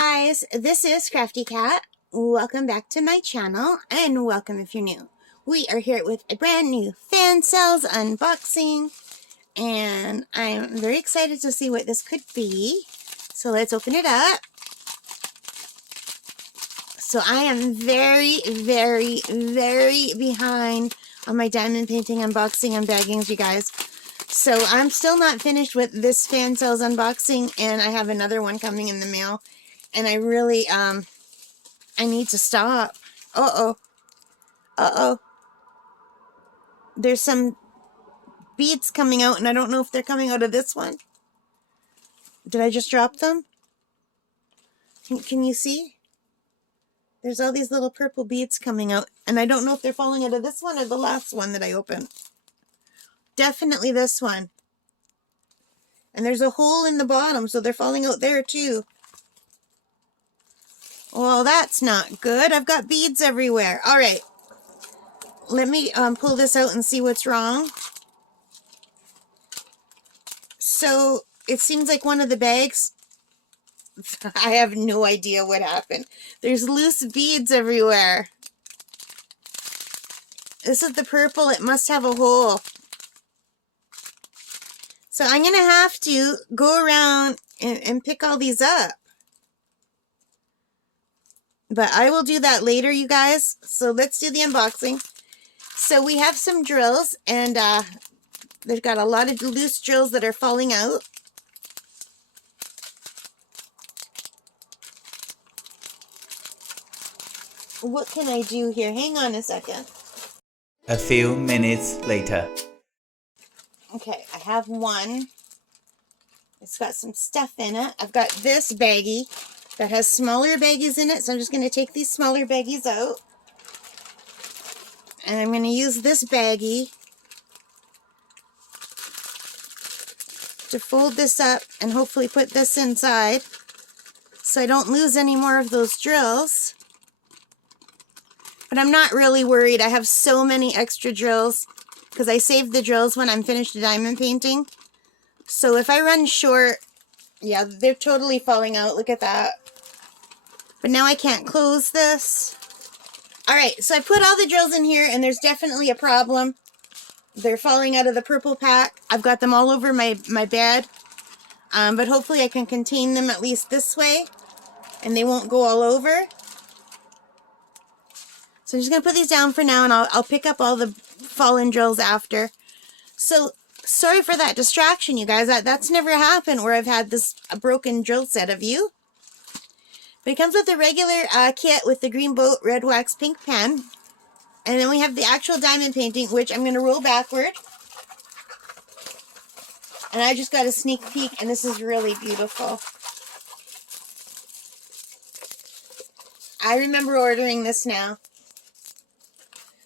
guys, this is Crafty Cat. Welcome back to my channel, and welcome if you're new. We are here with a brand new Fansells unboxing, and I'm very excited to see what this could be. So let's open it up. So I am very behind on my diamond painting unboxing and baggings, you guys. So I'm still not finished with this Fansells unboxing, and I have another one coming in the mail. And I really, I need to stop. Uh-oh. There's some beads coming out, and I don't know if they're coming out of this one. Did I just drop them? Can you see? There's all these little purple beads coming out, and I don't know if they're falling out of this one or the last one that I opened. Definitely this one. And there's a hole in the bottom, so they're falling out there too. Well, that's not good. I've got beads everywhere. All right. Let me pull this out and see what's wrong. So, it seems like one of the bags, I have no idea what happened. There's loose beads everywhere. This is the purple. It must have a hole. So, I'm going to have to go around and pick all these up. But I will do that later, you guys. So let's do the unboxing. So we have some drills, and they've got a lot of loose drills that are falling out. What can I do here? Hang on a second. A few minutes later. Okay, I have one. It's got some stuff in it. I've got this baggie that has smaller baggies in it, so I'm just going to take these smaller baggies out. And I'm going to use this baggie to fold this up and hopefully put this inside so I don't lose any more of those drills. But I'm not really worried. I have so many extra drills because I saved the drills when I'm finished diamond painting. So if I run short, yeah, they're totally falling out. Look at that. But now I can't close this. Alright, so I put all the drills in here, and there's definitely a problem. They're falling out of the purple pack. I've got them all over my bed. But hopefully I can contain them at least this way, and they won't go all over. So I'm just going to put these down for now, and I'll pick up all the fallen drills after. So, sorry for that distraction, you guys. That's never happened where I've had a broken drill set of you. But it comes with the regular kit with the green boat, red wax, pink pen. And then we have the actual diamond painting, which I'm going to roll backward. And I just got a sneak peek, and this is really beautiful. I remember ordering this now.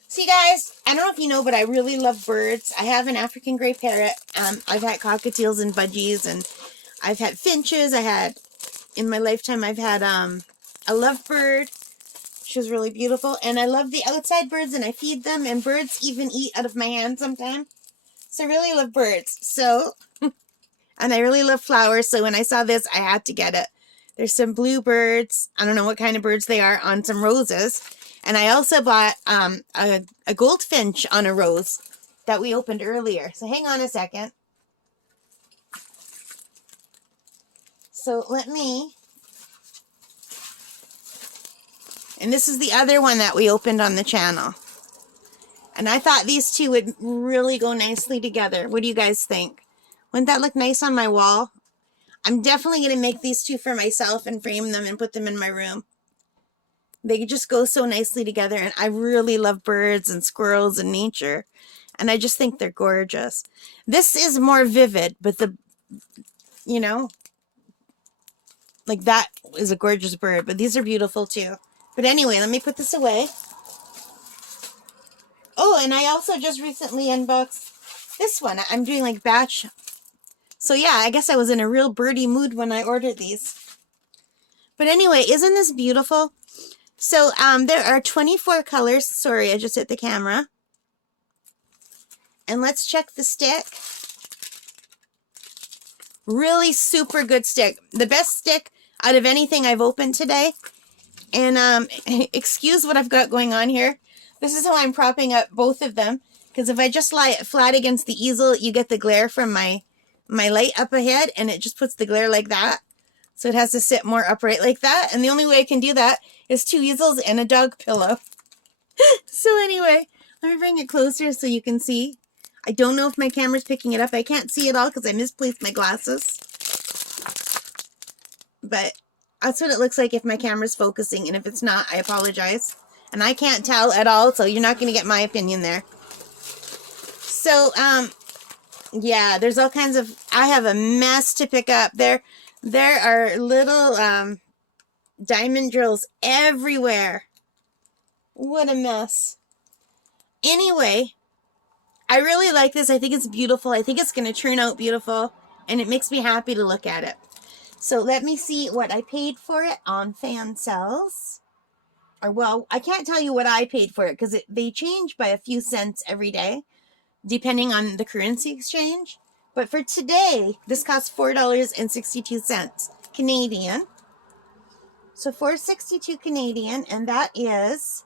See, guys, I don't know if you know, but I really love birds. I have an African gray parrot. I've had cockatiels and budgies, and I've had finches. In my lifetime, I've had a lovebird. She's really beautiful. And I love the outside birds, and I feed them. And birds even eat out of my hand sometimes. So I really love birds. So, and I really love flowers. So when I saw this, I had to get it. There's some bluebirds. I don't know what kind of birds they are on some roses. And I also bought a goldfinch on a rose that we opened earlier. So hang on a second. So let me, and this is the other one that we opened on the channel. And I thought these two would really go nicely together. What do you guys think? Wouldn't that look nice on my wall? I'm definitely going to make these two for myself and frame them and put them in my room. They just go so nicely together, and I really love birds and squirrels and nature. And I just think they're gorgeous. This is more vivid, but you know, like that is a gorgeous bird, but these are beautiful too. But anyway, let me put this away. Oh, and I also just recently unboxed this one. I'm doing like batch. So yeah, I guess I was in a real birdie mood when I ordered these. But anyway, isn't this beautiful? So there are 24 colors. Sorry, I just hit the camera. And let's check the stick. Really super good stick. The best stick out of anything I've opened today. And excuse what I've got going on here. This is how I'm propping up both of them. Because if I just lie it flat against the easel, you get the glare from my light up ahead, and it just puts the glare like that. So it has to sit more upright like that. And the only way I can do that is 2 easels and a dog pillow. So anyway, let me bring it closer so you can see. I don't know if my camera's picking it up. I can't see it all because I misplaced my glasses. But that's what it looks like if my camera's focusing. And if it's not, I apologize. And I can't tell at all, so you're not going to get my opinion there. So, yeah, there's all kinds of... I have a mess to pick up. There are little diamond drills everywhere. What a mess. Anyway, I really like this. I think it's beautiful. I think it's going to turn out beautiful. And it makes me happy to look at it. So let me see what I paid for it on Fansells. Or, well, I can't tell you what I paid for it because they change by a few cents every day, depending on the currency exchange. But for today, this cost $4.62 Canadian. So $4.62 Canadian, and that is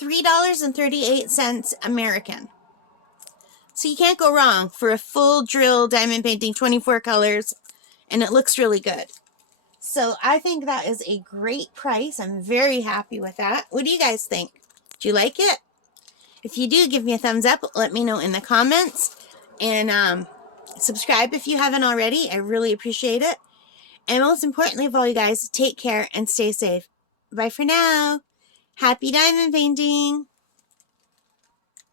$3.38 American. So you can't go wrong for a full drill diamond painting, 24 colors, and it looks really good. So I think that is a great price. I'm very happy with that. What do you guys think? Do you like it? If you do, give me a thumbs up. Let me know in the comments. And subscribe if you haven't already. I really appreciate it. And most importantly of all, you guys, take care and stay safe. Bye for now. Happy diamond painting.